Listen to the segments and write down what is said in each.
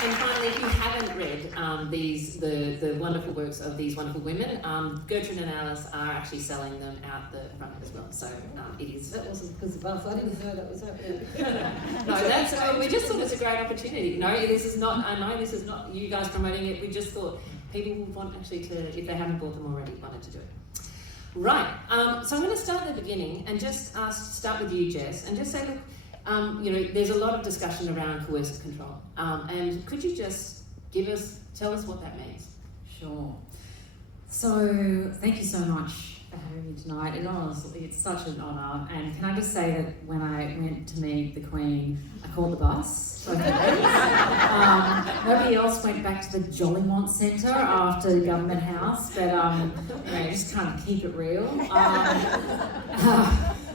And finally, if you haven't read the wonderful works of these wonderful women, Gertrude and Alice are actually selling them out the front as well. So it is. That wasn't because of us. I didn't know that was happening. No, we just thought it's a great opportunity. No, this is not. I know this is not you guys promoting it. We just thought people would want actually to, if they haven't bought them already, wanted to do it. Right. So I'm going to start at the beginning and just start with you, Jess, and just say, look. There's a lot of discussion around coercive control, and could you just tell us what that means? Sure. So, thank you so much for having me tonight. And honestly, it's such an honour. And can I just say that when I went to meet the Queen, I called the bus. Nobody else went back to the Jollymont Centre after Government House, but just kind of keep it real.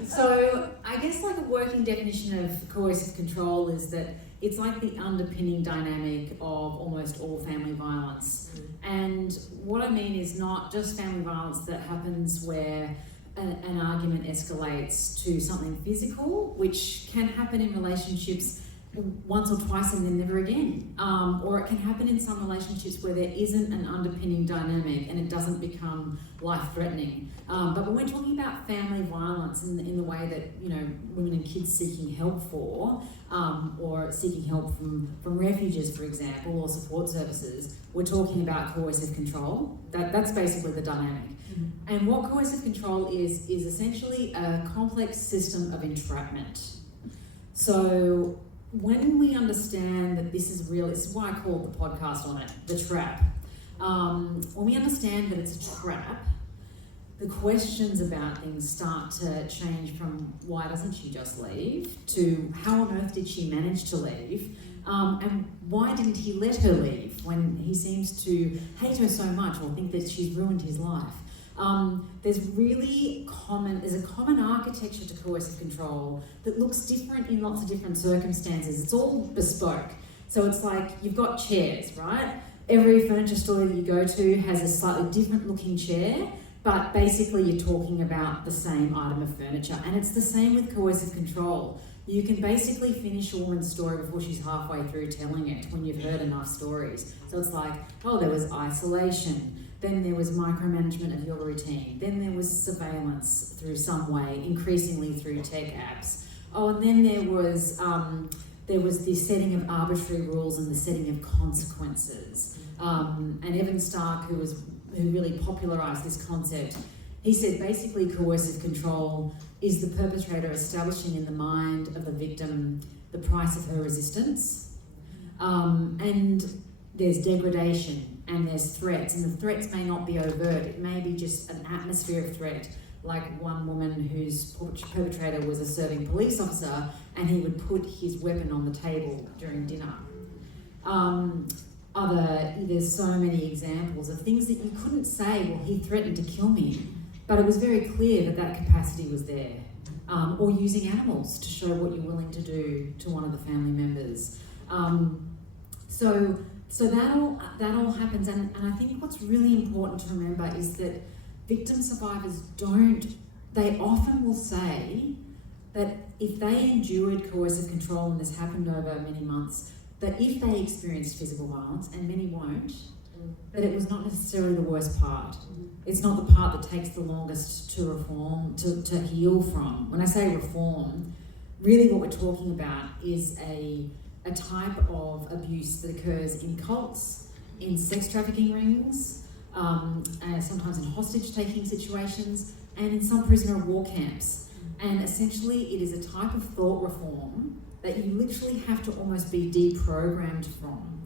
So I guess like a working definition of coercive control is that it's like the underpinning dynamic of almost all family violence. And what I mean is not just family violence that happens where an argument escalates to something physical, which can happen in relationships once or twice and then never again. Or it can happen in some relationships where there isn't an underpinning dynamic and it doesn't become life-threatening. But when we're talking about family violence in the way that women and kids seeking help for, or seeking help from refuges, for example, or support services, we're talking about coercive control. That's basically the dynamic. Mm-hmm. And what coercive control is essentially a complex system of entrapment. So when we understand that this is real, this is why I called the podcast on it, The Trap. When we understand that it's a trap, the questions about things start to change from why doesn't she just leave to how on earth did she manage to leave, and why didn't he let her leave when he seems to hate her so much or think that she's ruined his life. There's a common architecture to coercive control that looks different in lots of different circumstances. It's all bespoke. So it's like you've got chairs, right? Every furniture store that you go to has a slightly different looking chair, but basically you're talking about the same item of furniture. And it's the same with coercive control. You can basically finish a woman's story before she's halfway through telling it when you've heard enough stories. So it's like, oh, there was isolation. Then there was micromanagement of your routine. Then there was surveillance through some way, increasingly through tech apps. Oh, and then there was the setting of arbitrary rules and the setting of consequences. And Evan Stark, who really popularised this concept, he said basically coercive control is the perpetrator establishing in the mind of the victim the price of her resistance. And there's degradation. And there's threats, and the threats may not be overt, it may be just an atmosphere of threat, like one woman whose perpetrator was a serving police officer and he would put his weapon on the table during dinner. There's so many examples of things that you couldn't say, well, he threatened to kill me, but it was very clear that capacity was there. Or using animals to show what you're willing to do to one of the family members. So that all happens, and I think what's really important to remember is that victim survivors they often will say that if they endured coercive control, and this happened over many months, that if they experienced physical violence, and many won't, that it was not necessarily the worst part. It's not the part that takes the longest to reform, to heal from. When I say reform, really what we're talking about is a type of abuse that occurs in cults, in sex trafficking rings, sometimes in hostage-taking situations, and in some prisoner of war camps. And essentially, it is a type of thought reform that you literally have to almost be deprogrammed from,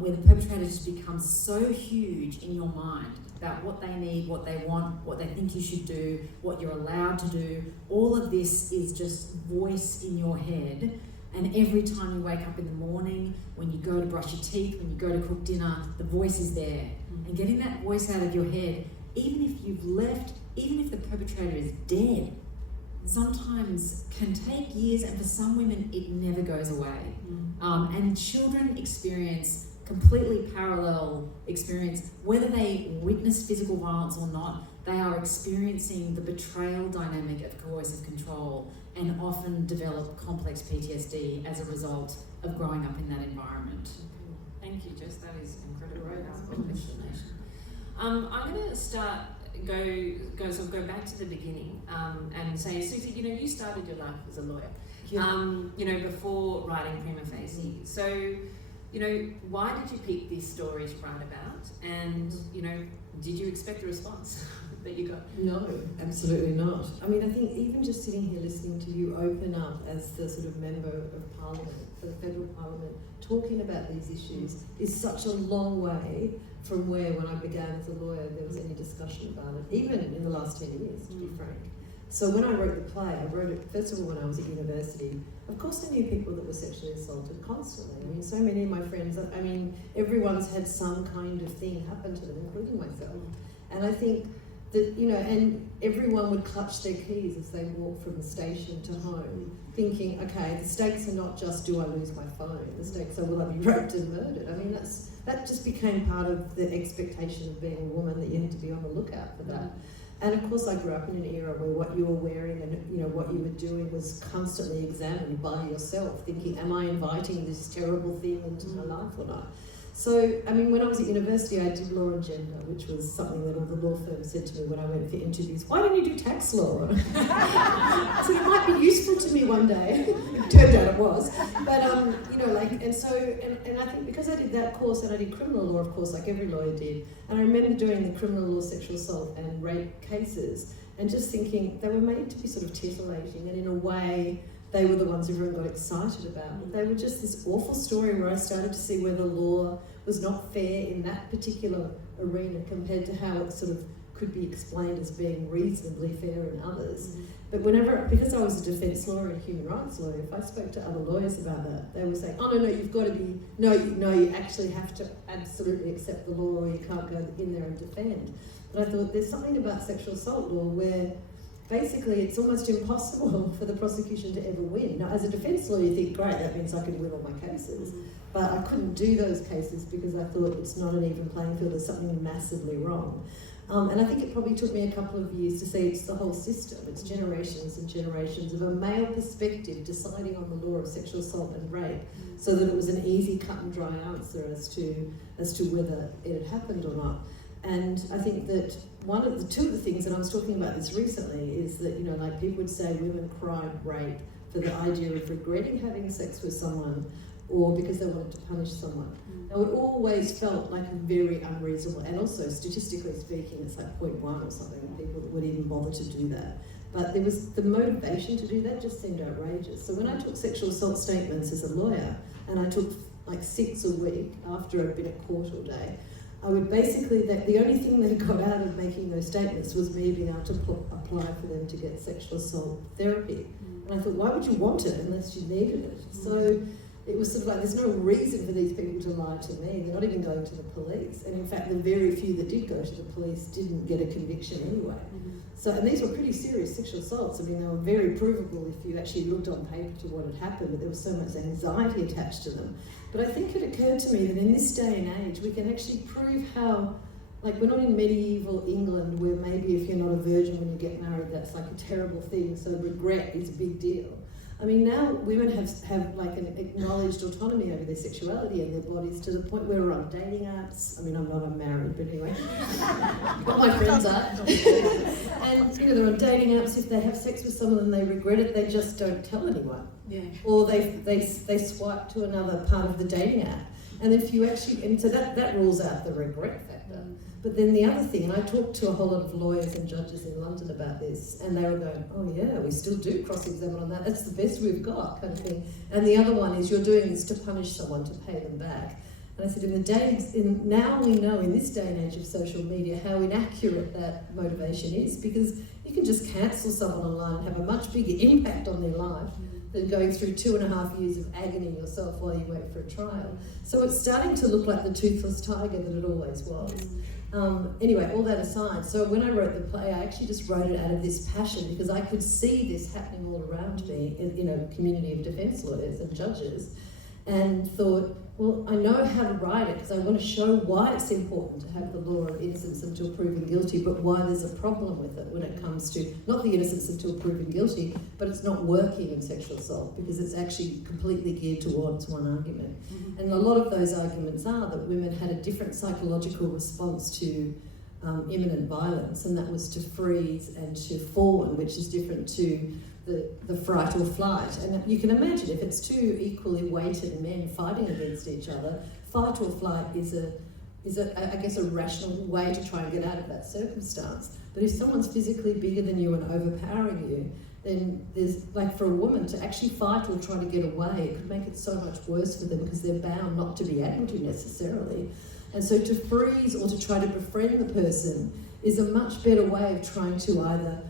where the perpetrator just becomes so huge in your mind about what they need, what they want, what they think you should do, what you're allowed to do. All of this is just voice in your head. And every time you wake up in the morning, when you go to brush your teeth, when you go to cook dinner, the voice is there. And getting that voice out of your head, even if you've left, even if the perpetrator is dead, sometimes can take years, and for some women, it never goes away. And children experience completely parallel experience, whether they witness physical violence or not. They are experiencing the betrayal dynamic of coercive control and often develop complex PTSD as a result of growing up in that environment. Thank you, Jess. That is incredible explanation. I'm going to go back to the beginning and say, Suzie, you started your life as a lawyer, before writing Prima Facie. So, why did you pick these stories to write about? And, did you expect the response that you got? No, absolutely not. I mean, I think even just sitting here listening to you open up as the sort of member of Parliament, for the Federal Parliament, talking about these issues is such a long way from where, when I began as a lawyer, there was any discussion about it, even in the last 10 years, to be frank. So when I wrote the play, I wrote it, first of all, when I was at university. Of course I knew people that were sexually assaulted constantly. I mean, so many of my friends, everyone's had some kind of thing happen to them, including myself. And I think that, and everyone would clutch their keys as they walked from the station to home, thinking, okay, the stakes are not just, do I lose my phone? The stakes are, will I be raped and murdered? I mean, that just became part of the expectation of being a woman, that you had to be on the lookout for that. And of course I grew up in an era where what you were wearing and what you were doing was constantly examined by yourself, thinking, am I inviting this terrible thing into my life or not? So, I mean, when I was at university, I did law and gender, which was something that all the law firms said to me when I went for interviews. Why don't you do tax law? I said, it might be useful to me one day. It turned out it was. But, and I think because I did that course and I did criminal law, of course, like every lawyer did, and I remember doing the criminal law sexual assault and rape cases and just thinking they were made to be sort of titillating, and in a way, they were the ones everyone got excited about. But they were just this awful story where I started to see where the law was not fair in that particular arena compared to how it sort of could be explained as being reasonably fair in others. But because I was a defence lawyer and a human rights lawyer, if I spoke to other lawyers about that, they would say, oh no, you've got to be, no, you actually have to absolutely accept the law, or you can't go in there and defend. But I thought there's something about sexual assault law where basically it's almost impossible for the prosecution to ever win. Now, as a defence lawyer, you think, great, that means I can win all my cases. But I couldn't do those cases because I thought it's not an even playing field, there's something massively wrong. And I think it probably took me a couple of years to see it's the whole system. It's generations and generations of a male perspective deciding on the law of sexual assault and rape, so that it was an easy cut and dry answer as to whether it had happened or not. And I think that two of the things, and I was talking about this recently, is that, people would say women cried rape for the idea of regretting having sex with someone or because they wanted to punish someone. Now, it always felt like a very unreasonable, and also statistically speaking, it's like 0.1 or something, people would even bother to do that. But there was the motivation to do that just seemed outrageous. So when I took sexual assault statements as a lawyer, and I took like 6 a week after I'd been at court all day, I would basically, the only thing they got out of making those statements was me being able to apply for them to get sexual assault therapy. And I thought, why would you want it unless you needed it? So it was sort of like, there's no reason for these people to lie to me. They're not even going to the police. And in fact, the very few that did go to the police didn't get a conviction anyway. So, and these were pretty serious sexual assaults. I mean, they were very provable if you actually looked on paper to what had happened, but there was so much anxiety attached to them. But I think it occurred to me that in this day and age, we can actually prove how, like, we're not in medieval England where maybe if you're not a virgin when you get married, that's like a terrible thing, so regret is a big deal. I mean, now women have like an acknowledged autonomy over their sexuality and their bodies to the point where we're on dating apps. I mean, I'm married, but anyway. But my friends are. And, they're on dating apps. If they have sex with someone and they regret it, they just don't tell anyone. Yeah. Or they swipe to another part of the dating app. And if you actually, and so that rules out the regret factor. But then the other thing, and I talked to a whole lot of lawyers and judges in London about this, and they were going, oh yeah, we still do cross-examine on that, that's the best we've got, kind of thing. And the other one is, you're doing this to punish someone, to pay them back. And I said, now we know in this day and age of social media how inaccurate that motivation is, because you can just cancel someone online and have a much bigger impact on their life than going through 2.5 years of agony yourself while you wait for a trial. So it's starting to look like the toothless tiger that it always was. Anyway, all that aside, so when I wrote the play, I actually just wrote it out of this passion because I could see this happening all around me in a community of defence lawyers and judges. and thought, well, I know how to write it because I want to show why it's important to have the law of innocence until proven guilty, but why there's a problem with it when it comes to not the innocence until proven guilty, but it's not working in sexual assault because it's actually completely geared towards one argument. Mm-hmm. And a lot of those arguments are that women had a different psychological response to imminent violence, and that was to freeze and to fawn, which is different to the fright or flight. And you can imagine if it's two equally weighted men fighting against each other, fight or flight is I guess a rational way to try and get out of that circumstance. But if someone's physically bigger than you and overpowering you, then there's, like, for a woman to actually fight or try to get away, it could make it so much worse for them because they're bound not to be able to necessarily. And so to freeze or to try to befriend the person is a much better way of trying to either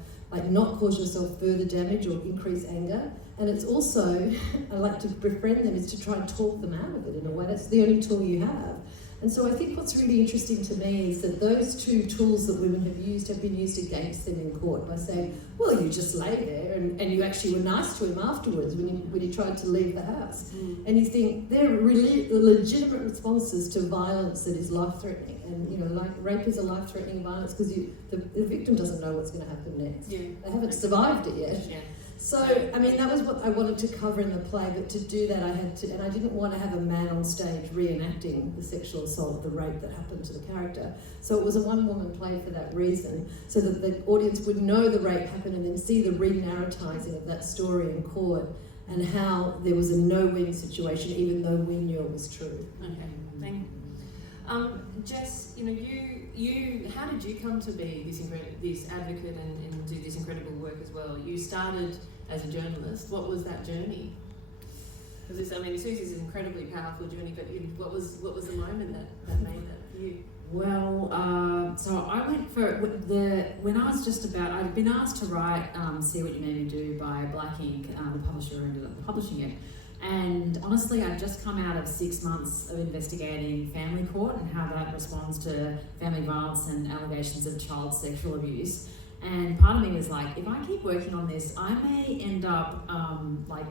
not cause yourself further damage or increase anger. And it's also, I like to befriend them, is to try and talk them out of it in a way. That's the only tool you have. And so I think what's really interesting to me is that those two tools that women have been used against them in court by saying, well, you just lay there and you actually were nice to him afterwards when he tried to leave the house. Mm. And you think they're really legitimate responses to violence that is life-threatening. And, like rape is a life-threatening violence because the victim doesn't know what's going to happen next. Yeah. They haven't survived it yet. Yeah. So, I mean, that was what I wanted to cover in the play, but to do that I had to, and I didn't want to have a man on stage reenacting the sexual assault, the rape that happened to the character. So it was a one-woman play for that reason, so that the audience would know the rape happened and then see the re-narratising of that story in court and how there was a no-win situation, even though we knew it was true. Okay, thank you. Jess, you how did you come to be this advocate and do this incredible work as well? You started as a journalist. What was that journey? Because Suzie's an incredibly powerful journey, but what was the moment that made that for you? Well, so I went for when I was I'd been asked to write See What You Made Me Do by Black Ink, the publisher who ended up publishing it. And honestly, I'd just come out of 6 months of investigating family court and how that responds to family violence and allegations of child sexual abuse. And part of me was like, if I keep working on this, I may end up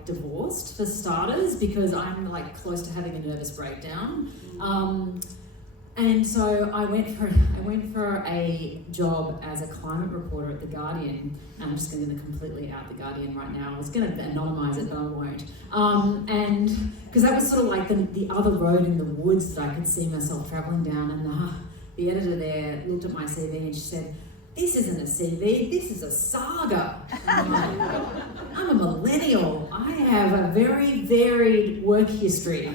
divorced for starters because I'm close to having a nervous breakdown. And so I went for a job as a climate reporter at The Guardian. I'm just going to completely out The Guardian right now. I was going to anonymise it, but I won't. And because that was sort of like the other road in the woods that I could see myself travelling down. And the editor there looked at my CV and she said, "This isn't a CV, this is a saga." I'm like, I'm a millennial. I have a very varied work history.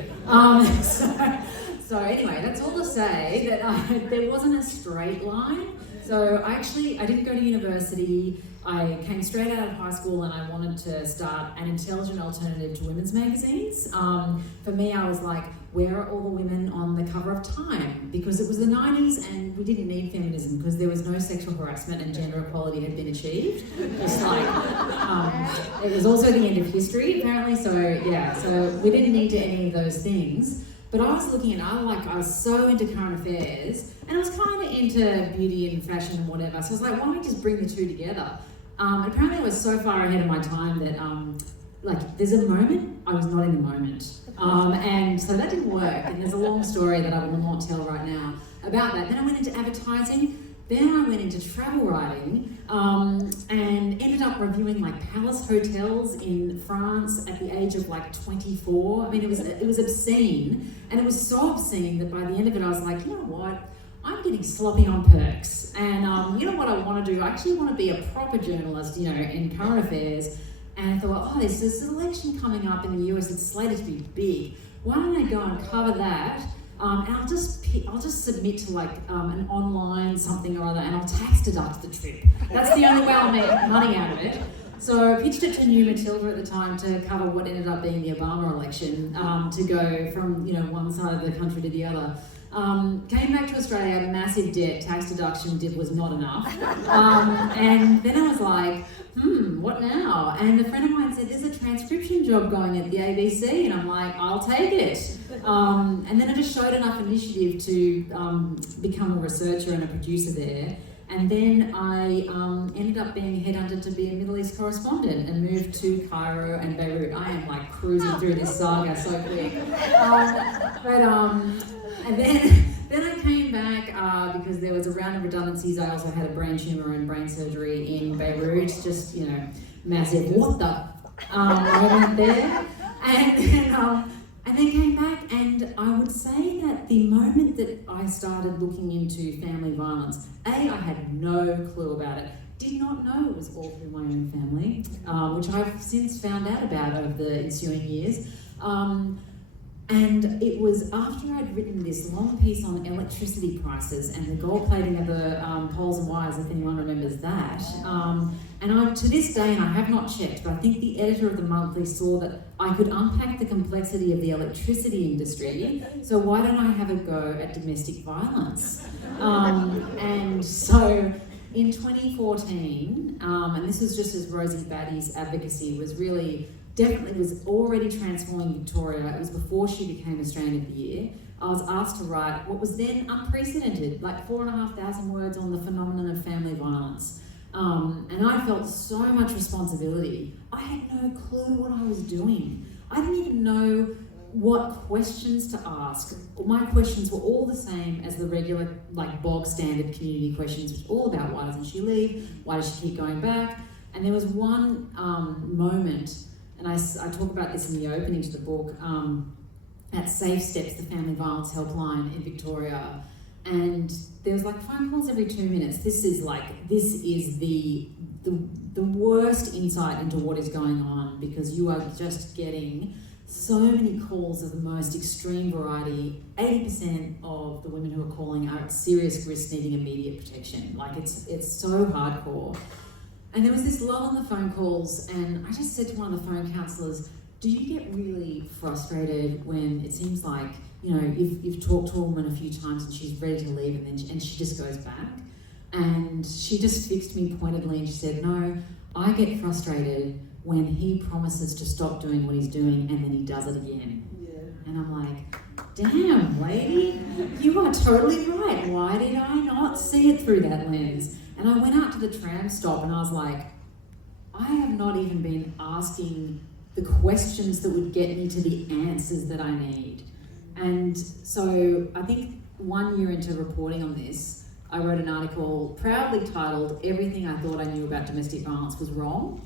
So anyway, that's all to say that there wasn't a straight line. So I didn't go to university. I came straight out of high school and I wanted to start an intelligent alternative to women's magazines. For me, I was like, where are all the women on the cover of Time? Because it was the 90s and we didn't need feminism because there was no sexual harassment and gender equality had been achieved. Just it was also the end of history apparently, so we didn't need any of those things. But I was looking at, I was so into current affairs and I was kind of into beauty and fashion and whatever. So I was like, why don't we just bring the two together? And apparently I was so far ahead of my time that there's a moment, I was not in the moment. And so that didn't work. And there's a long story that I will not tell right now about that. Then I went into advertising. Then I went into travel writing and ended up reviewing palace hotels in France at the age of 24. I mean, it was obscene, and it was so obscene that by the end of it, I was like, you know what? I'm getting sloppy on perks, and you know what I want to do? I actually want to be a proper journalist, in current affairs. And I thought, there's this election coming up in the US. It's slated to be big. Why don't I go and cover that? And I'll just submit to an online something or other, and I'll tax deduct the trip. That's the only way I'll make money out of it. So I pitched it to New Matilda at the time to cover what ended up being the Obama election, to go from one side of the country to the other. Came back to Australia, massive debt, tax deduction was not enough. And then I was like, what now? And a friend of mine said, there's a transcription job going at the ABC, and I'm like, I'll take it. And then I just showed enough initiative to become a researcher and a producer there. And then I ended up being headhunted to be a Middle East correspondent and moved to Cairo and Beirut. I am cruising through this saga so quick. And then I came back because there was a round of redundancies. I also had a brain tumor and brain surgery in Beirut. Just, you know, massive. What the? Moment there, and then came back. And I would say that the moment that I started looking into family violence, I had no clue about it. Did not know it was all through my own family, which I've since found out about over the ensuing years. And it was after I'd written this long piece on electricity prices and the gold plating of the poles and wires, if anyone remembers that. And to this day, and I have not checked, but I think the editor of the monthly saw that I could unpack the complexity of the electricity industry, so why don't I have a go at domestic violence? And so in 2014, and this was just as Rosie Batty's advocacy was really definitely was already transforming Victoria. It was before she became Australian of the Year. I was asked to write what was then unprecedented, like 4,500 words on the phenomenon of family violence. And I felt so much responsibility. I had no clue what I was doing. I didn't even know what questions to ask. My questions were all the same as the regular, like bog standard community questions, which were all about why doesn't she leave? Why does she keep going back? And there was one moment, and I talk about this in the opening to the book, at Safe Steps, the family violence helpline in Victoria, and there was like phone calls every 2 minutes. This is the worst insight into what is going on, because you are just getting so many calls of the most extreme variety. 80% of the women who are calling are at serious risk, needing immediate protection. Like it's so hardcore. And there was this lull in the phone calls, and I just said to one of the phone counsellors, do you get really frustrated when it seems like, you know, you've talked to a woman a few times and she's ready to leave and she just goes back? And she just fixed me pointedly and she said, no, I get frustrated when he promises to stop doing what he's doing and then he does it again. Yeah. And I'm like, damn, lady, you are totally right. Why did I not see it through that lens? And I went out to the tram stop and I was like, I have not even been asking the questions that would get me to the answers that I need. And so I think 1 year into reporting on this, I wrote an article proudly titled, Everything I Thought I Knew About Domestic Violence Was Wrong.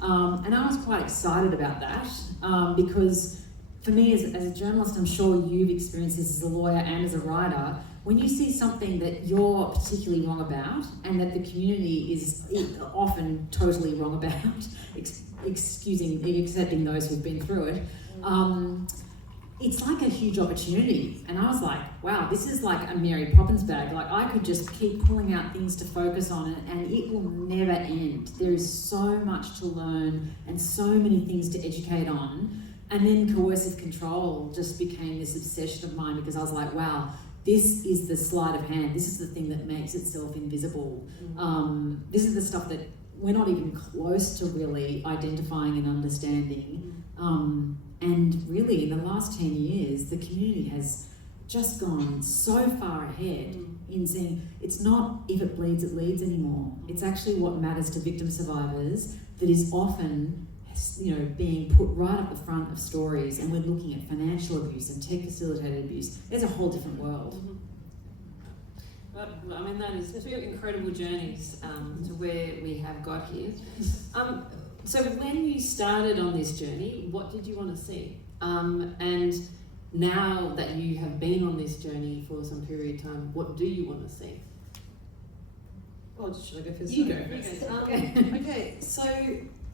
And I was quite excited about that because for me as a journalist, I'm sure you've experienced this as a lawyer and as a writer, when you see something that you're particularly wrong about and that the community is often totally wrong about, accepting those who've been through it, it's like a huge opportunity. And I was like, wow, this is like a Mary Poppins bag. Like I could just keep pulling out things to focus on and it will never end. There is so much to learn and so many things to educate on. And then coercive control just became this obsession of mine because I was like, wow, this is the sleight of hand. This is the thing that makes itself invisible. This is the stuff that we're not even close to really identifying and understanding. And really, in the last 10 years, the community has just gone so far ahead in saying it's not if it bleeds, it leads anymore. It's actually what matters to victim survivors that is often, you know, being put right up the front of stories. And we're looking at financial abuse and tech-facilitated abuse. There's a whole different world. But, I mean, that is two incredible journeys to where we have got here. So when you started on this journey, what did you want to see? And now that you have been on this journey for some period of time, what do you want to see? Oh, should I go first? You go first. Okay, so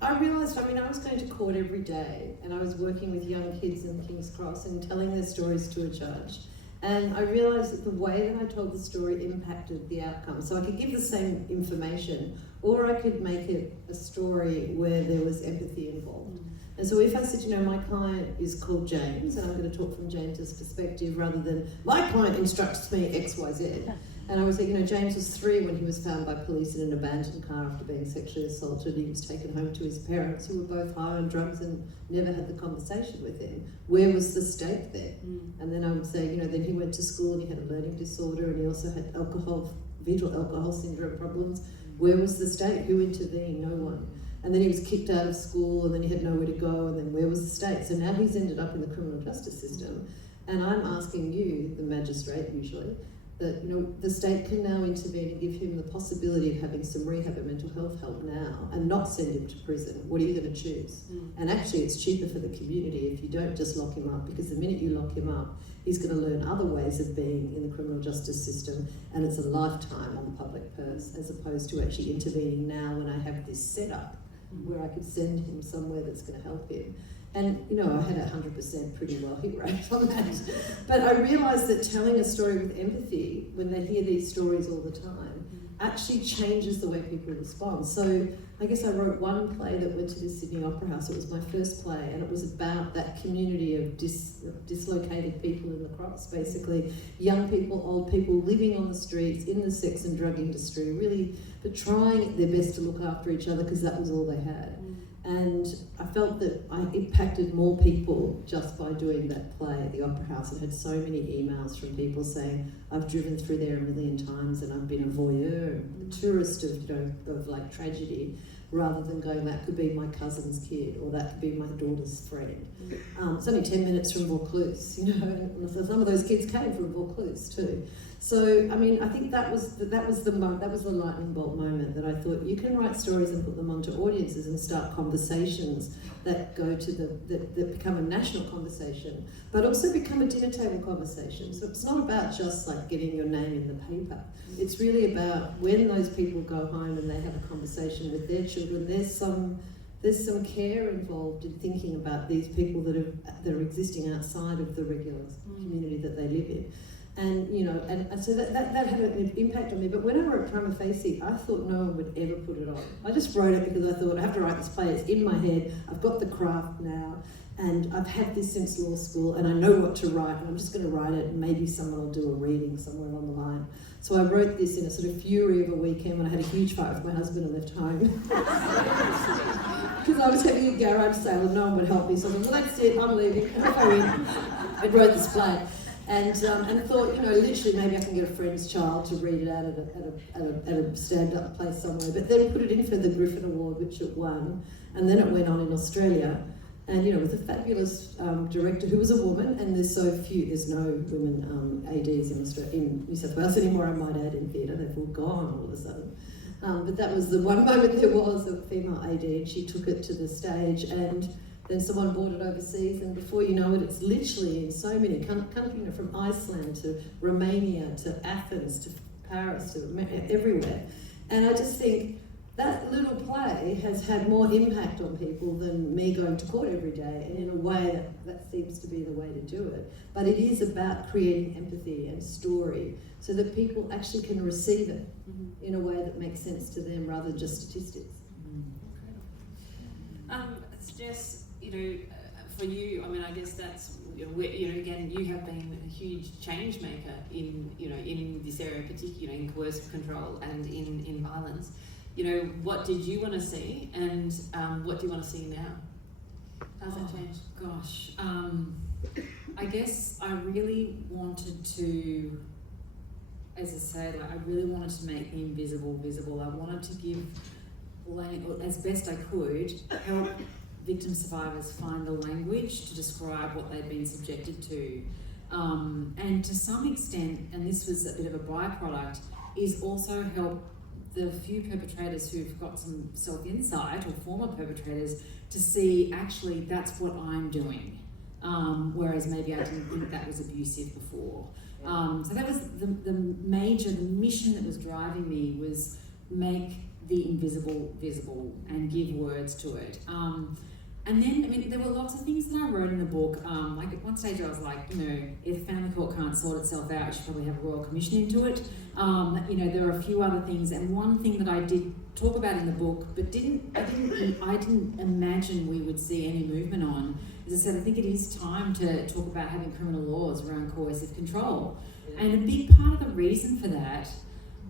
I realised, I was going to court every day and I was working with young kids in King's Cross and telling their stories to a judge. And I realised that the way that I told the story impacted the outcome. So I could give the same information, or I could make it a story where there was empathy involved. And so if I said, you know, my client is called James, and I'm going to talk from James's perspective rather than my client instructs me X, Y, Z. And I would say, you know, James was 3 when he was found by police in an abandoned car after being sexually assaulted. He was taken home to his parents, who were both high on drugs and never had the conversation with him. Where was the state there? And then I would say, you know, then he went to school and he had a learning disorder and he also had fetal alcohol syndrome problems. Where was the state? Who intervened? No one. and then he was kicked out of school, and then he had nowhere to go, and then where was the state? So now he's ended up in the criminal justice system, and I'm asking you, the magistrate usually, that the state can now intervene and give him the possibility of having some rehab and mental health help now, and not send him to prison. What are you going to choose? And actually, it's cheaper for the community if you don't just lock him up, because the minute you lock him up, he's going to learn other ways of being in the criminal justice system, and it's a lifetime on the public purse, as opposed to actually intervening now when I have this setup where I could send him somewhere that's going to help him. And, I had 100% pretty well hit rate on that. But I realised that telling a story with empathy, when they hear these stories all the time, actually changes the way people respond. So I guess I wrote one play that went to the Sydney Opera House. It was my first play, and it was about that community of dislocated people in the cross, basically young people, old people living on the streets, in the sex and drug industry, really, but trying their best to look after each other because that was all they had. And I felt that I impacted more people just by doing that play at the Opera House, and had so many emails from people saying, I've driven through there a million times and I've been a voyeur, a tourist of like tragedy, rather than going, that could be my cousin's kid, or that could be my daughter's friend. It's only 10 minutes from Vaucluse, and some of those kids came from Vaucluse too. So, I mean, I think that was the lightning bolt moment that I thought, you can write stories and put them onto audiences and start conversations that go to that become a national conversation, but also become a dinner table conversation. So it's not about just like getting your name in the paper. It's really about when those people go home and they have a conversation with their children, there's some care involved in thinking about these people that are existing outside of the regular community that they live in. And and so that had an impact on me. But when I wrote Prima Facie, I thought no one would ever put it on. I just wrote it because I thought, I have to write this play, it's in my head, I've got the craft now, and I've had this since law school, and I know what to write, and I'm just going to write it, and maybe someone will do a reading somewhere along the line. So I wrote this in a sort of fury of a weekend when I had a huge fight with my husband and left home. Because I was having a garage sale and no one would help me, so I thought, well, that's it, I'm leaving. I wrote this play. And thought, literally maybe I can get a friend's child to read it out at a stand-up place somewhere. But then put it in for the Griffin Award, which it won, and then it went on in Australia. And with a fabulous director who was a woman, and there's no women ADs in New South Wales anymore, I might add, in theatre. They've all gone all of a sudden. But that was the one moment there was a female AD, and she took it to the stage, and then someone bought it overseas, and before you know it, it's literally in so many countries, from Iceland to Romania to Athens to Paris to everywhere. And I just think that little play has had more impact on people than me going to court every day, and in a way that seems to be the way to do it. But it is about creating empathy and story so that people actually can receive it in a way that makes sense to them rather than just statistics. Jess, for you, I mean, I guess that's, again, you have been a huge change maker in this area, particularly in coercive control and in violence. What did you want to see, and what do you want to see now? How's that changed? Gosh, I guess I really wanted to, as I said, I really wanted to make the invisible visible. I wanted to give, as best I could, help victim survivors find the language to describe what they've been subjected to. And to some extent, and this was a bit of a byproduct, is also help the few perpetrators who've got some self-insight, or former perpetrators, to see actually that's what I'm doing. Whereas maybe I didn't think that was abusive before. So that was the mission that was driving me, was make the invisible visible and give words to it. And then, I mean, there were lots of things that I wrote in the book. Like at one stage I was like, if family court can't sort itself out, we should probably have a royal commission into it. There are a few other things, and one thing that I did talk about in the book, but I didn't imagine we would see any movement on. As I said, I think it is time to talk about having criminal laws around coercive control. And a big part of the reason for that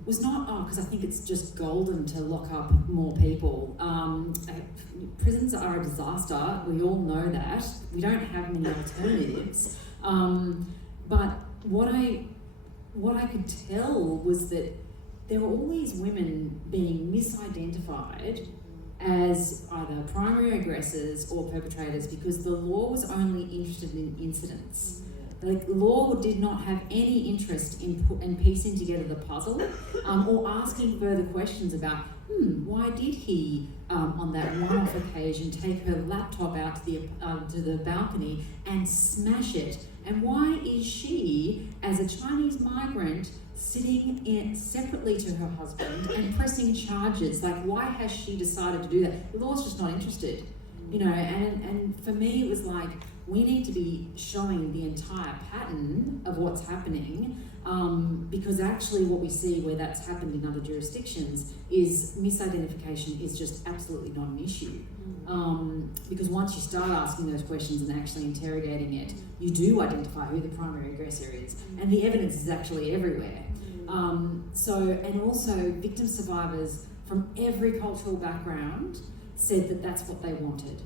was not, because I think it's just golden to lock up more people. Prisons are a disaster, we all know that. We don't have many alternatives. But what I could tell was that there were always women being misidentified as either primary aggressors or perpetrators, because the law was only interested in incidents. Like, law did not have any interest in piecing together the puzzle, or asking further questions about, why did he, on that one-off occasion, take her laptop out to the balcony and smash it? And why is she, as a Chinese migrant, sitting separately to her husband and pressing charges? Like, why has she decided to do that? The law's just not interested, you know. And for me, it was like, we need to be showing the entire pattern of what's happening, because actually what we see where that's happened in other jurisdictions is misidentification is just absolutely not an issue. Because once you start asking those questions and actually interrogating it, you do identify who the primary aggressor is, and the evidence is actually everywhere. And also victim survivors from every cultural background said that that's what they wanted.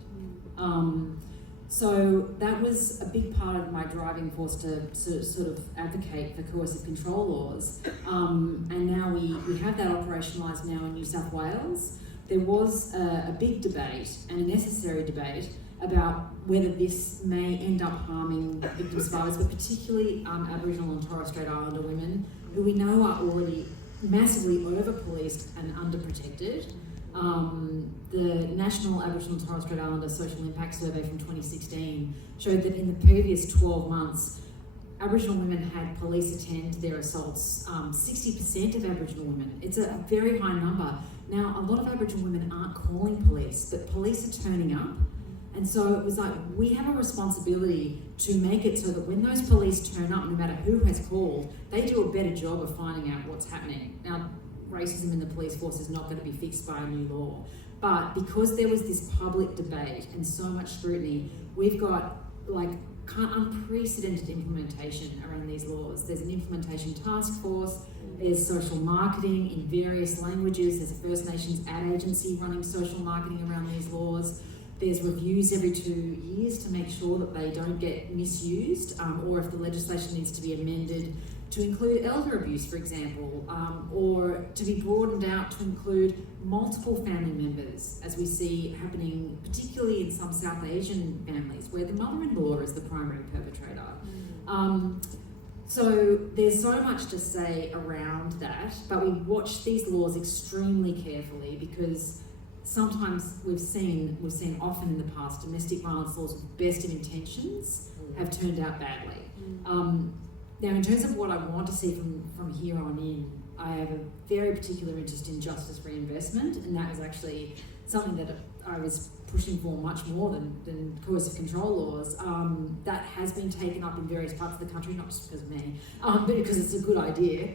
So that was a big part of my driving force to sort of advocate for coercive control laws. And now we have that operationalised now in New South Wales. There was a big debate, and a necessary debate, about whether this may end up harming victim survivors, but particularly Aboriginal and Torres Strait Islander women, who we know are already massively over-policed and under-protected. The National Aboriginal and Torres Strait Islander Social Impact Survey from 2016 showed that in the previous 12 months, Aboriginal women had police attend to their assaults, 60% of Aboriginal women. It's a very high number. Now, a lot of Aboriginal women aren't calling police, but police are turning up. And so it was like, we have a responsibility to make it so that when those police turn up, no matter who has called, they do a better job of finding out what's happening. Now, racism in the police force is not going to be fixed by a new law. But because there was this public debate and so much scrutiny, we've got like unprecedented implementation around these laws. There's an implementation task force, there's social marketing in various languages, there's a First Nations ad agency running social marketing around these laws. There's reviews every 2 years to make sure that they don't get misused, or if the legislation needs to be amended to include elder abuse, for example, or to be broadened out to include multiple family members, as we see happening particularly in some South Asian families where the mother-in-law is the primary perpetrator. So there's so much to say around that, but we watch these laws extremely carefully, because sometimes we've seen often in the past, domestic violence laws with best of intentions have turned out badly. Now, in terms of what I want to see from here on in, I have a very particular interest in justice reinvestment, and that was actually something that I was pushing for much more than coercive control laws. That has been taken up in various parts of the country, not just because of me, but because it's a good idea.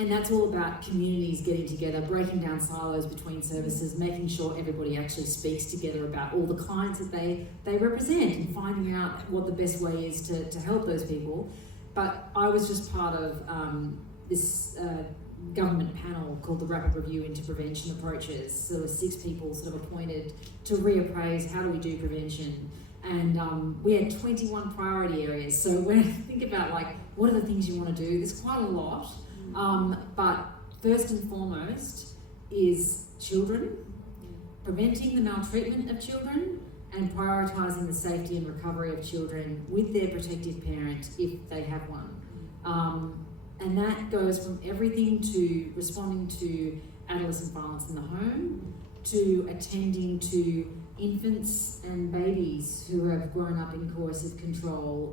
And that's all about communities getting together, breaking down silos between services, making sure everybody actually speaks together about all the clients that they represent, and finding out what the best way is to help those people. But I was just part of this government panel called the Rapid Review into Prevention Approaches. So there were 6 people sort of appointed to reappraise how do we do prevention. And we had 21 priority areas. So when I think about like, what are the things you want to do, there's quite a lot. But first and foremost is children, preventing the maltreatment of children, and prioritising the safety and recovery of children with their protective parent if they have one. And that goes from everything to responding to adolescent violence in the home, to attending to infants and babies who have grown up in coercive control,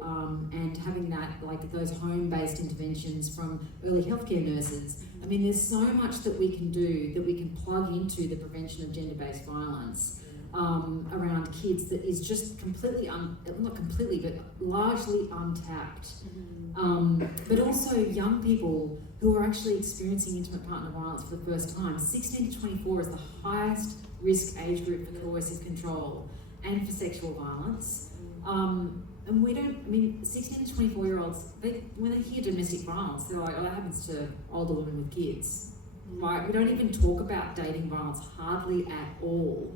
and having that, like those home-based interventions from early healthcare nurses. I mean, there's so much that we can do, that we can plug into the prevention of gender-based violence around kids that is just completely, not completely, but largely untapped. But also young people who are actually experiencing intimate partner violence for the first time. 16 to 24 is the highest risk age group for coercive control and for sexual violence. And we don't, I mean, 16 to 24-year-olds, when they hear domestic violence, they're like, oh, that happens to older women with kids. Right? We don't even talk about dating violence hardly at all.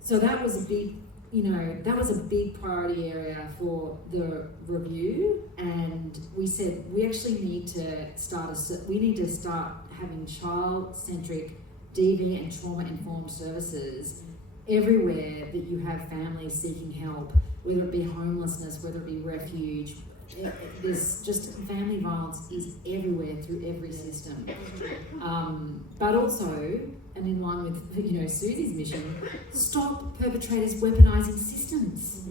So that was a big, that was a big priority area for the review, and we said we actually need to start having child-centric DV and trauma-informed services everywhere that you have families seeking help, whether it be homelessness, whether it be refuge. There's just family violence is everywhere through every system. But also, and in line with Susie's mission, stop perpetrators weaponising systems.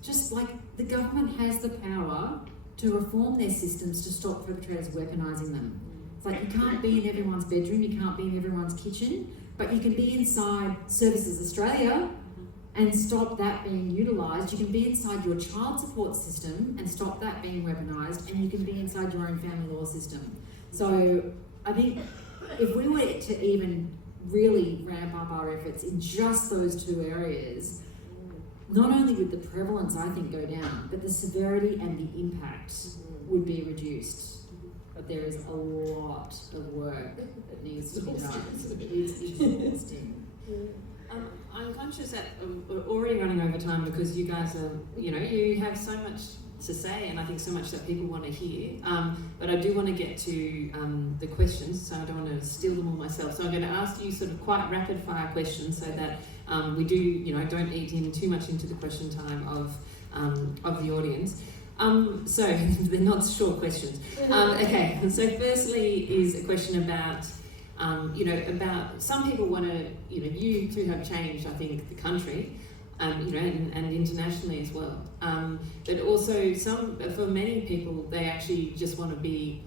Just like the government has the power to reform their systems to stop perpetrators weaponising them. It's like you can't be in everyone's bedroom, you can't be in everyone's kitchen, but you can be inside Services Australia and stop that being utilised. You can be inside your child support system and stop that being weaponised, and you can be inside your own family law system. So I think if we were to even really ramp up our efforts in just those two areas, not only would the prevalence, I think, go down, but the severity and the impact would be reduced. But there is a lot of work that needs to be done. It's exhausting. I'm conscious that we're already running over time because you guys are, you have so much to say, and I think so much that people want to hear. But I do want to get to the questions, so I don't want to steal them all myself. So I'm going to ask you sort of quite rapid fire questions so that we do, don't eat in too much into the question time of the audience. So they're not short questions. Okay, so firstly is a question about, about some people want to, you two have changed, I think, the country, and internationally as well. But also for many people, they actually just want to be,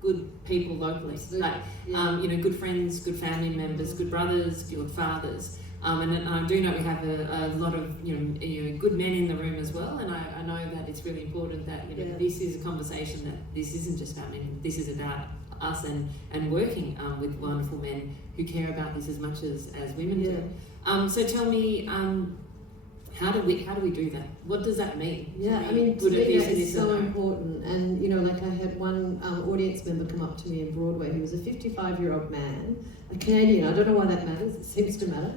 good people locally, like, good friends, good family members, good brothers, good fathers. And I do know we have a lot of good men in the room as well, and I know that it's really important that this is a conversation that this isn't just about men, this is about us and working with wonderful men who care about this as much as women do. So tell me, how do we do that? What does that mean? Yeah, I mean, to me it's so important. And like I had one audience member come up to me in Broadway who was a 55-year-old man, a Canadian. I don't know why that matters. It seems to matter.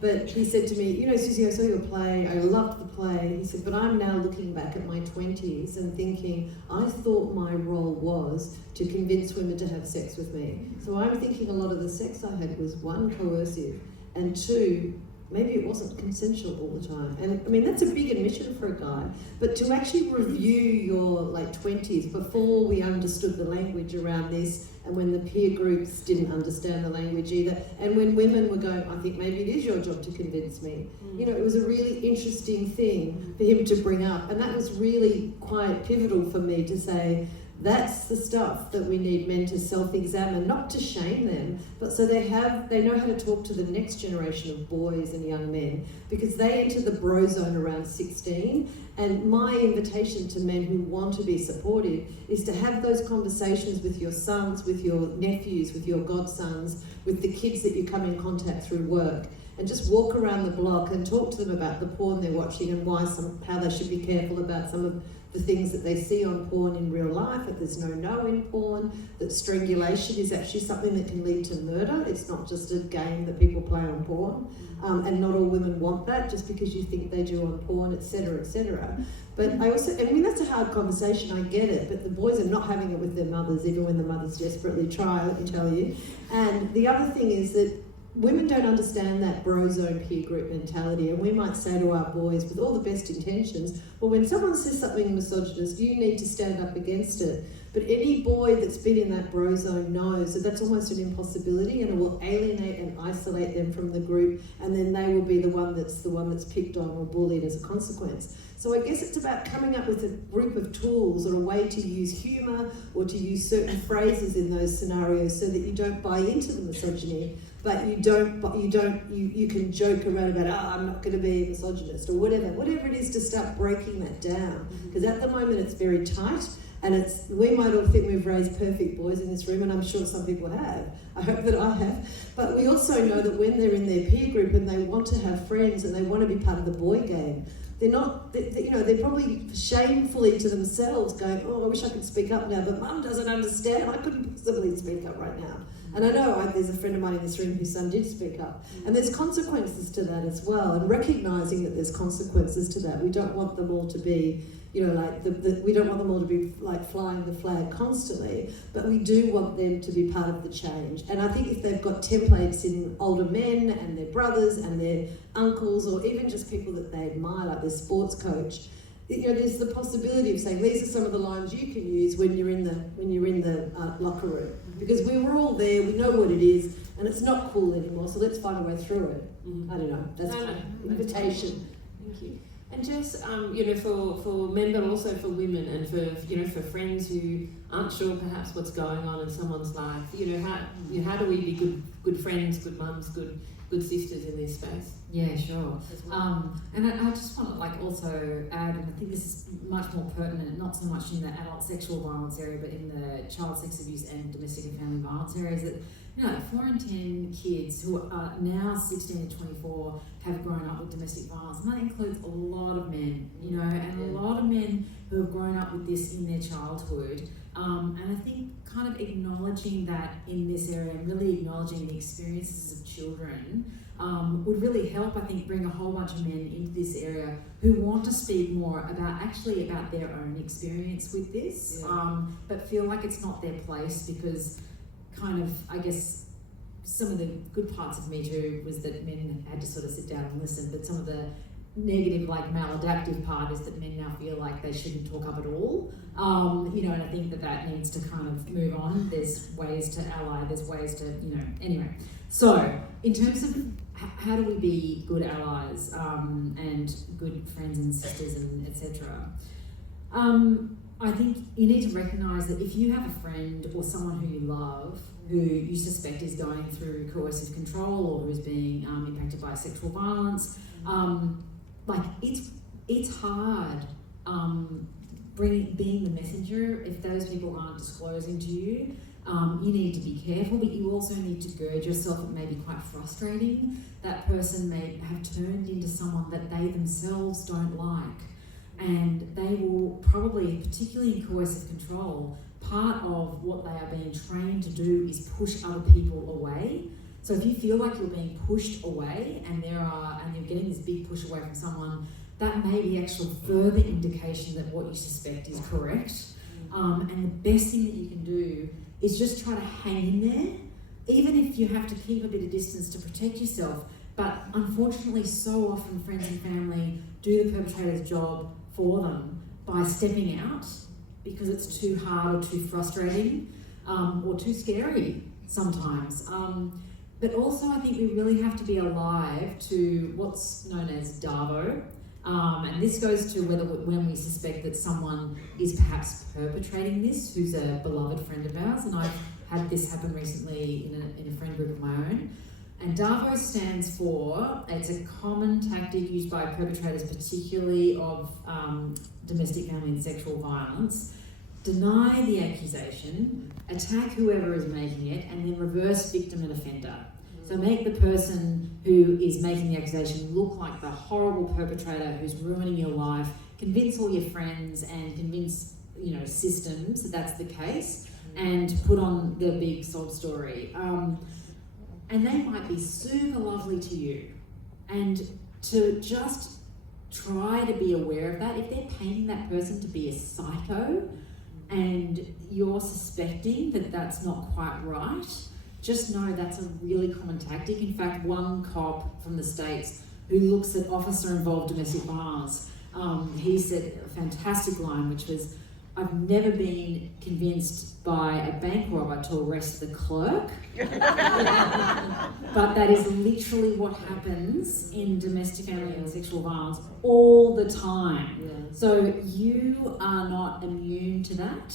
But he said to me, Suzie, I saw your play, I loved the play. He said, but I'm now looking back at my 20s and thinking, I thought my role was to convince women to have sex with me. So I'm thinking a lot of the sex I had was, one, coercive, and two, maybe it wasn't consensual all the time. And I mean, that's a big admission for a guy. But to actually review your 20s before we understood the language around this, and when the peer groups didn't understand the language either, and when women were going, I think maybe it is your job to convince me. It was a really interesting thing for him to bring up. And that was really quite pivotal for me to say, that's the stuff that we need men to self-examine, not to shame them, but so they know how to talk to the next generation of boys and young men, because they enter the bro zone around 16. And my invitation to men who want to be supportive is to have those conversations with your sons, with your nephews, with your godsons, with the kids that you come in contact through work, and just walk around the block and talk to them about the porn they're watching and how they should be careful about some of the things that they see on porn in real life, that there's no in porn, that strangulation is actually something that can lead to murder. It's not just a game that people play on porn, and not all women want that just because you think they do on porn, etc., etc. But I mean, that's a hard conversation, I get it, but the boys are not having it with their mothers, even when the mothers desperately try, let me tell you. And the other thing is that women don't understand that bro zone peer group mentality, and we might say to our boys with all the best intentions, well, when someone says something misogynist, you need to stand up against it. But any boy that's been in that bro zone knows that that's almost an impossibility, and it will alienate and isolate them from the group, and then they will be the one that's picked on or bullied as a consequence. So I guess it's about coming up with a group of tools or a way to use humour or to use certain phrases in those scenarios so that you don't buy into the misogyny, but you can joke around about, I'm not going to be a misogynist or whatever it is, to start breaking that down. Because at the moment it's very tight, and we might all think we've raised perfect boys in this room, and I'm sure some people have. I hope that I have. But we also know that when they're in their peer group and they want to have friends and they want to be part of the boy game, they're probably shamefully to themselves going, I wish I could speak up now, but mum doesn't understand. I couldn't possibly speak up right now. And I know there's a friend of mine in this room whose son did speak up. And there's consequences to that as well. And recognising that there's consequences to that. We don't want them all to be, you know, like, we don't want them all to be like flying the flag constantly, but we do want them to be part of the change. And I think if they've got templates in older men and their brothers and their uncles, or even just people that they admire, like their sports coach, you know, there's the possibility of saying these are some of the lines you can use when you're in the locker room, because we were all there, we know what it is, and it's not cool anymore. So let's find a way through it. I don't know. That's an invitation. Thank you. And Jess, you know, for men, but also for women, and for friends who aren't sure perhaps what's going on in someone's life, how do we be good friends, good mums, good sisters in this space? Yeah, sure. And I just want to also add, and I think this is much more pertinent, not so much in the adult sexual violence area, but in the child sex abuse and domestic and family violence areas, that 4 in 10 kids who are now 16 to 24 have grown up with domestic violence, and that includes a lot of men, and a lot of men who have grown up with this in their childhood. And I think kind of acknowledging that in this area, and really acknowledging the experiences of children, would really help, I think, bring a whole bunch of men into this area who want to speak more about their own experience with this, but feel like it's not their place, because kind of, I guess, some of the good parts of Me Too was that men had to sort of sit down and listen, but some of the negative, like maladaptive part is that men now feel like they shouldn't talk up at all, and I think that needs to kind of move on. There's ways to ally, there's ways to, anyway. So, in terms of how do we be good allies and good friends and sisters and etc., I think you need to recognise that if you have a friend or someone who you love who you suspect is going through coercive control or who's being impacted by sexual violence, it's hard being the messenger if those people aren't disclosing to you. You need to be careful, but you also need to gird yourself. It may be quite frustrating. That person may have turned into someone that they themselves don't like, and they will probably, particularly in coercive control, part of what they are being trained to do is push other people away. So if you feel like you're being pushed away and you're getting this big push away from someone, that may be actual further indication that what you suspect is correct. And the best thing that you can do is just try to hang in there, even if you have to keep a bit of distance to protect yourself. But unfortunately, so often friends and family do the perpetrator's job for them by stepping out because it's too hard or too frustrating or too scary sometimes. But also, I think we really have to be alive to what's known as DAVO. And this goes to when we suspect that someone is perhaps perpetrating this, who's a beloved friend of ours, and I've had this happen recently in a friend group of my own. And DAVO stands for, it's a common tactic used by perpetrators, particularly of domestic, family and sexual violence. Deny the accusation, attack whoever is making it, and then reverse victim and offender. So make the person who is making the accusation look like the horrible perpetrator who's ruining your life, convince all your friends and convince, systems that that's the case, and put on the big sob story. And they might be super lovely to you. And to just try to be aware of that, if they're painting that person to be a psycho and you're suspecting that that's not quite right, just know that's a really common tactic. In fact, one cop from the States who looks at officer-involved domestic violence, he said a fantastic line, which was, "I've never been convinced by a bank robber to arrest the clerk." But that is literally what happens in domestic, family and sexual violence all the time. Yeah. So you are not immune to that.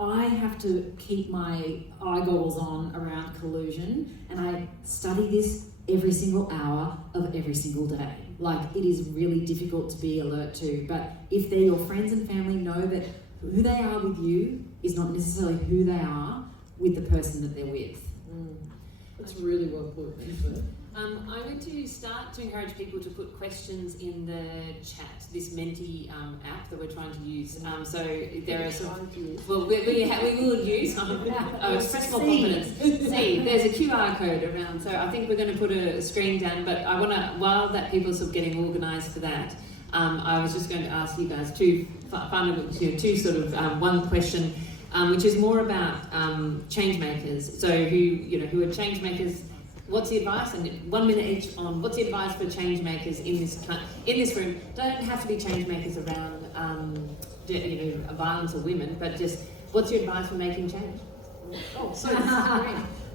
I have to keep my eye goggles on around collusion, and I study this every single hour of every single day. Like, it is really difficult to be alert to, but if they're your friends and family, know that who they are with you is not necessarily who they are with the person that they're with. That's really well put. I'm going to start to encourage people to put questions in the chat, this Menti app that we're trying to use. So there are some, well, we will use, express more confidence. See, there's a QR code around, so I think we're going to put a screen down, but I want to, while that people are sort of getting organised for that, I was just going to ask you guys two sort of, one question, which is more about change makers. So who are change makers. What's the advice? And 1 minute each on what's the advice for change makers in this room? Don't have to be change makers around violence or women, but just what's your advice for making change? Oh, sorry.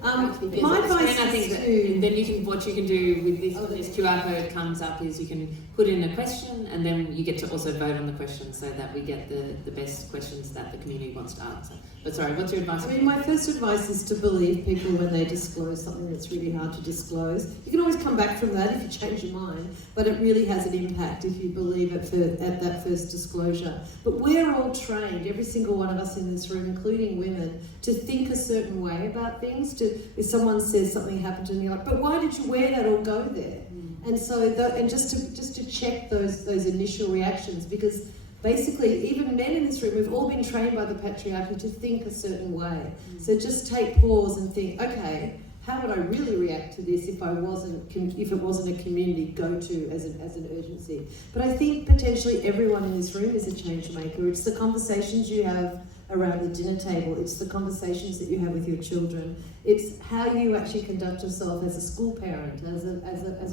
My advice is to... Then you can, what you can do with this QR code comes up is you can put in a question, and then you get to also vote on the question so that we get the best questions that the community wants to answer. But sorry, what's your advice? I mean, my first advice is to believe people when they disclose something that's really hard to disclose. You can always come back from that if you change your mind, but it really has an impact if you believe it at that first disclosure. But we're all trained, every single one of us in this room, including women, to think a certain way about things. If someone says something happened to me, you're like, but why did you wear that or go there? And so, just to check those initial reactions, because basically, even men in this room, we've all been trained by the patriarchy to think a certain way. So just take pause and think, okay, how would I really react to this if it wasn't a community go-to as an urgency? But I think potentially everyone in this room is a change maker. It's the conversations you have around the dinner table. It's the conversations that you have with your children. It's how you actually conduct yourself as a school parent, as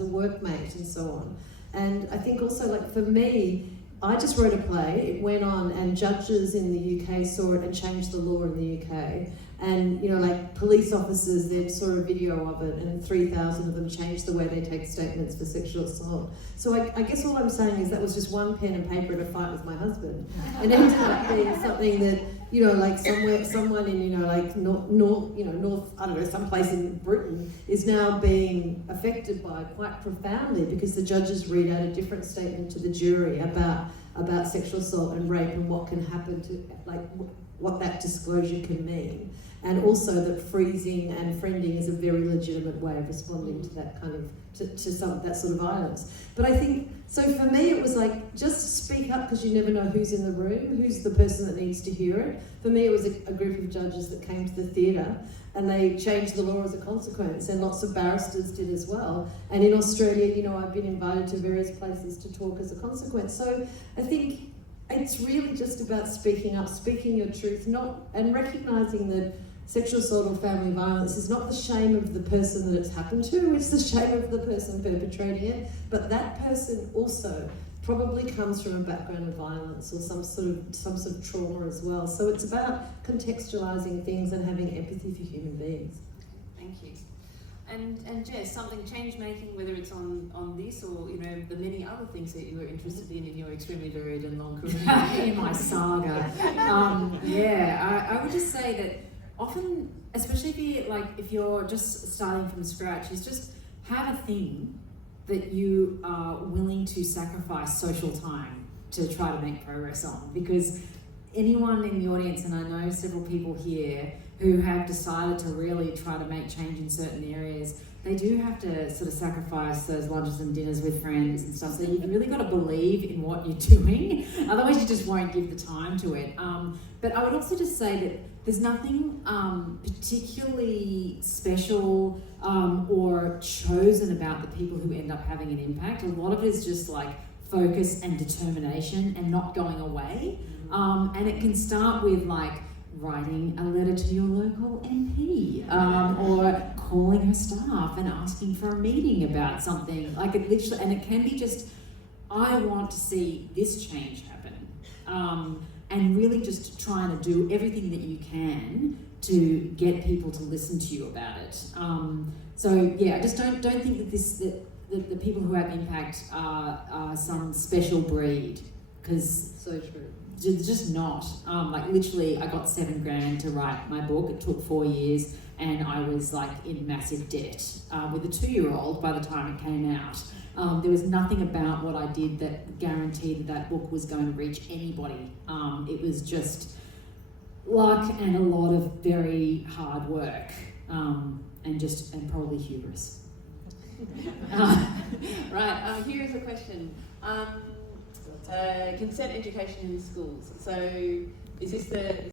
a workmate, and so on. And I think also, like for me, I just wrote a play, it went on, and judges in the UK saw it and changed the law in the UK. And, like police officers, they saw a video of it, and 3,000 of them changed the way they take statements for sexual assault. So I guess all I'm saying is that was just one pen and paper in a fight with my husband. And it ended up being something that, like someone in, like north, I don't know, someplace in Britain is now being affected by quite profoundly, because the judges read out a different statement to the jury about sexual assault and rape and what can happen to, like, what that disclosure can mean. And also that freezing and friending is a very legitimate way of responding to that kind of, that sort of violence. But I think, so for me it was like, just speak up, because you never know who's in the room, who's the person that needs to hear it. For me it was a group of judges that came to the theatre, and they changed the law as a consequence, and lots of barristers did as well. And in Australia, I've been invited to various places to talk as a consequence. So I think it's really just about speaking up, speaking your truth, and recognising that sexual assault or family violence is not the shame of the person that it's happened to, it's the shame of the person perpetrating it, but that person also probably comes from a background of violence or some sort of trauma as well. So it's about contextualising things and having empathy for human beings. Thank you. And Jess, something change making, whether it's on this or the many other things that you were interested in your extremely varied and long career. In my saga. I would just say that often, especially if you're just starting from scratch, is just have a thing that you are willing to sacrifice social time to try to make progress on. Because anyone in the audience, and I know several people here who have decided to really try to make change in certain areas, they do have to sort of sacrifice those lunches and dinners with friends and stuff. So you've really got to believe in what you're doing, otherwise you just won't give the time to it. But I would also just say that there's nothing particularly special or chosen about the people who end up having an impact. A lot of it is just like focus and determination and not going away. And it can start with like writing a letter to your local MP, or calling her staff and asking for a meeting about something. Like it literally, and it can be just, I want to see this change happen. And really just trying to do everything that you can to get people to listen to you about it. So yeah, I just don't think that the people who have impact are some special breed, because So true. just not. Like literally, I got $7,000 to write my book. It took 4 years, and I was like in massive debt with a 2-year-old by the time it came out. There was nothing about what I did that guaranteed that book was going to reach anybody. It was just luck and a lot of very hard work, and probably hubris. Right, here is a question. Consent education in schools. So is this the